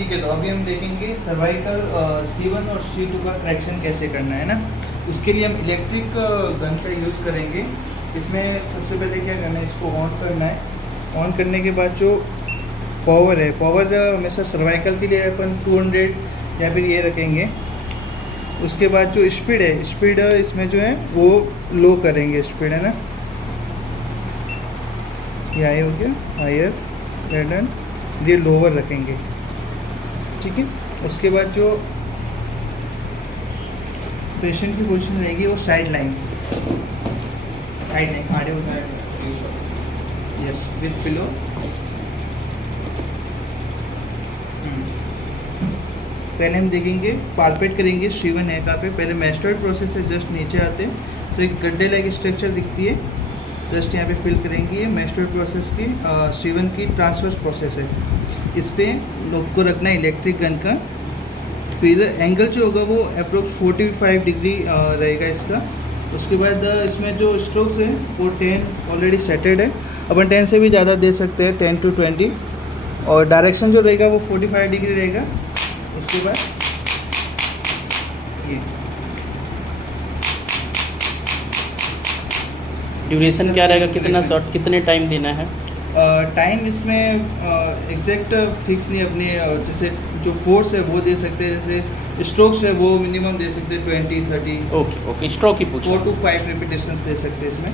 ठीक है, तो अभी हम देखेंगे सर्वाइकल C1 और C2 का ट्रैक्शन कैसे करना है ना। उसके लिए हम इलेक्ट्रिक गन का यूज़ करेंगे। इसमें सबसे पहले क्या करना है, इसको ऑन करना है। ऑन करने के बाद जो पावर है, पावर हमेशा सर्वाइकल के लिए अपन 200 या फिर ये रखेंगे। उसके बाद जो स्पीड है, स्पीड इसमें जो है वो लो करेंगे, स्पीड है ना, ये हाई हो गया, हायर रेडन, ये लोअर रखेंगे, ठीक है। उसके बाद जो पेशेंट की पोजीशन रहेगी वो साइड लाइन आड़े होता है, यस, विद पिलो। पहले हम देखेंगे, पालपेट करेंगे C1 है कहाँ पे। पहले मैस्टर्ड प्रोसेस से जस्ट नीचे आते हैं तो एक गड्ढे लाइक स्ट्रक्चर दिखती है, जस्ट यहाँ पे फिल करेंगे। ये मैस्टर्ड प्रोसेस की C1 की ट्रांसफर्स प्रोसेस है। इस पर लोग को रखना है इलेक्ट्रिक गन का। फिर एंगल जो होगा वो अप्रोक्स 45 डिग्री रहेगा इसका। उसके बाद इसमें जो स्ट्रोक्स है वो 10 ऑलरेडी सेटेड है, अपन 10 से भी ज़्यादा दे सकते हैं, 10 to 20। और डायरेक्शन जो रहेगा वो 45 डिग्री रहेगा। उसके बाद ये ड्यूरेशन क्या रहेगा, कितना शॉट, कितने टाइम देना है? टाइम इसमें एग्जैक्ट फिक्स नहीं, अपने जैसे जो फोर्स है वो दे सकते हैं, जैसे स्ट्रोक्स है वो मिनिमम दे सकते हैं 20-30। ओके, स्ट्रोक ही पूछो। 4 to 5 रिपीटेशंस दे सकते हैं इसमें।